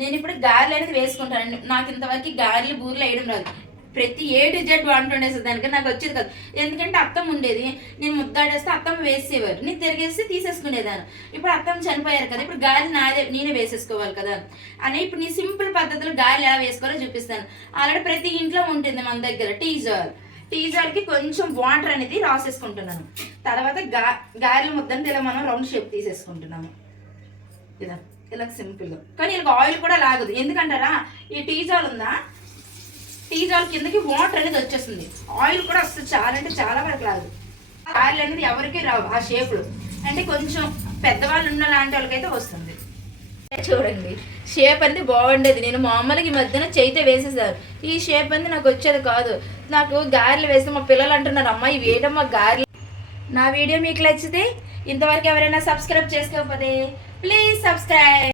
నేను ఇప్పుడు గారెలు అనేది వేసుకుంటాను. నాకు ఇంతవరకు గారెలు బూరెలు వేయడం రాదు. ప్రతి A to Z వండుండేసి దానికి నాకు వచ్చేది కాదు. ఎందుకంటే అత్తమ్మ ఉండేది, నేను ముద్దాడేస్తే అత్తమ్మ వేసేవారు, నేను తిరిగేసి తీసేసుకునేదాన్ని. ఇప్పుడు అత్తమ్మ చనిపోయారు కదా, ఇప్పుడు గాలి నేనే వేసేసుకోవాలి కదా అని ఇప్పుడు నీ సింపుల్ పద్ధతిలో గాలి ఎలా వేసుకోవాలో చూపిస్తాను. ఆల్రెడీ ప్రతి ఇంట్లో ఉంటుంది మన దగ్గర టీ జార్కి కొంచెం వాటర్ అనేది రాసేసుకుంటున్నాను. తర్వాత గారెల ముద్దని ఇలా మనం రౌండ్ షేప్ తీసేసుకుంటున్నాము. ఇలా సింపుల్గా. కానీ ఇలా ఆయిల్ కూడా లాగదు. ఎందుకంటారా, ఈ టీ జార్ ఉందా, టీ జార్ కిందకి వాటర్ అనేది వచ్చేస్తుంది, ఆయిల్ కూడా వస్తుంది. చాలా అంటే చాలా వరకు రాదు. ఆయిల్ అనేది ఎవరికి రావు ఆ షేప్లో. అంటే కొంచెం పెద్దవాళ్ళు ఉన్న లాంటి వాళ్ళకైతే వస్తుంది. చూడండి, షేప్ అనేది బాగుండేది. నేను మామూలుగా ఈ మధ్యన చేయితే వేసేసాను. ఈ షేప్ అనేది నాకు వచ్చేది కాదు. నాకు గారెలు వేస్తే మా పిల్లలు అంటున్నారు, అమ్మ ఇవి వేయటమ్మా గారెలు. నా వీడియో మీకు నచ్చితే ఇంతవరకు ఎవరైనా సబ్స్క్రైబ్ చేసుకోకపోతే ప్లీజ్ సబ్స్క్రైబ్.